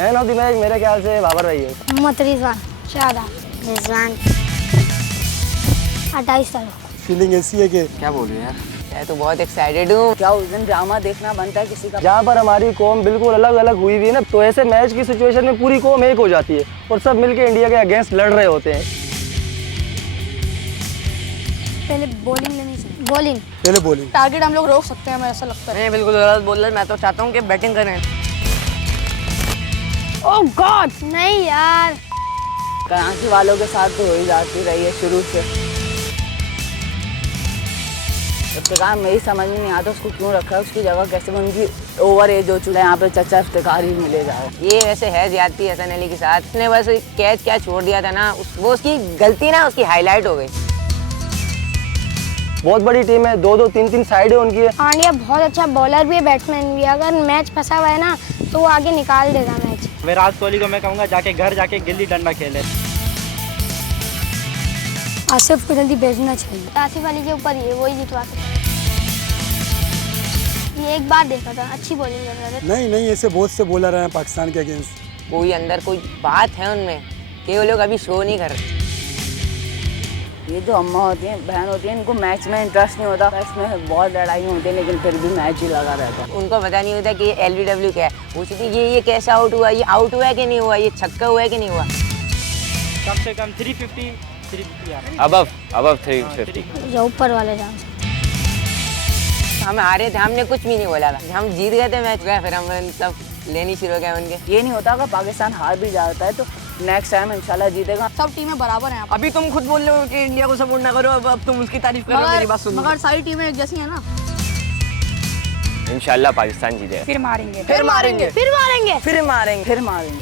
Man of the match मेरे ख्याल से बाबर भाई है। मोहम्मद रिजवान 28 साल। फीलिंग ऐसी है कि क्या बोलूं यार, मैं तो बहुत एक्साइटेड हूँ। क्या उस दिन ड्रामा देखना बनता है किसी का। जहाँ पर हमारी कौम बिल्कुल अलग अलग हुई हुई है ना, तो ऐसे मैच की सिचुएशन में पूरी कौम एक हो जाती है और सब मिलके इंडिया के अगेंस्ट लड़ रहे होते हैं। पहले बॉलिंग लेनी चाहिए। बॉलिंग पहले बॉलिंग टारगेट हम लोग रोक सकते हैं, हमें ऐसा लगता है। नहीं, बिल्कुल गलत बोल रहा, मैं तो चाहता हूँ कि बैटिंग करें। ओह गॉड नहीं यार। कराची वालों के साथ तो हो ही जाती रही है शुरू से। इफ्तिकार में ही समझ में नहीं आता उसको क्यों रखा है, उसकी जगह कैसे उनकी ओवर एज हो चुका है। यहाँ पे चचा इफ्तिकार ही मिले जा रहा है। ये वैसे है ज्यादती हसन अली के साथ, उसने बस कैच क्या छोड़ दिया था ना, वो उसकी गलती ना उसकी हाईलाइट हो गई। बहुत बड़ी टीम है, 2-2 3-3 साइड है उनकी है। पांड्या बहुत अच्छा बॉलर भी है, बैट्समैन भी है। अगर मैच फंसा हुआ है ना तो वो आगे निकाल देगा मैच। विराट कोहली को मैं कहूँगा जाके घर जाके गिल्ली डंडा खेले। आसिफ को जल्दी भेजना चाहिए। आसिफ अली के ऊपर ये वही जितवा सकता। ये एक बार देखा था, अच्छी बॉलिंग कर रहा था। नहीं, ऐसे बहुत से बॉलर हैं पाकिस्तान के अगेंस्ट। कोई अंदर कोई बात है उनमें कि वो लोग अभी शो नहीं कर रहे। ये जो अम्मा होती हैं, बहन होती हैं, इनको मैच में इंटरेस्ट नहीं होता। मैच में बहुत लड़ाई होती है लेकिन फिर भी मैच ही लगा रहता है। उनको पता नहीं होता कि ये LBW क्या है। पूछती ये कैसा आउट हुआ, ये आउट हुआ है कि नहीं हुआ, ये छक्का हुआ है कि नहीं हुआ। कम से कम 350 अबव 350। जो ऊपर वाले जान। हम हारे थे, हमने कुछ भी नहीं बोला था। हम जीत गए थे मैच, फिर हम सब लेनी शुरू हो गए उनके। ये नहीं होता अगर पाकिस्तान हार भी जाता है तो नेक्स्ट टाइम इंशाल्लाह जीतेगा। सब टीमें बराबर हैं। अभी तुम खुद बोल रहे हो कि इंडिया को सपोर्ट ना करो, अब तुम उसकी तारीफ करो। मेरी बात सुनो। मगर सारी टीमें एक जैसी हैं ना। इंशाल्लाह पाकिस्तान जीतेगा। फिर मारेंगे। फिर मारेंगे, फिर मारेंगे। फिर मारेंगे, फिर मारेंगे।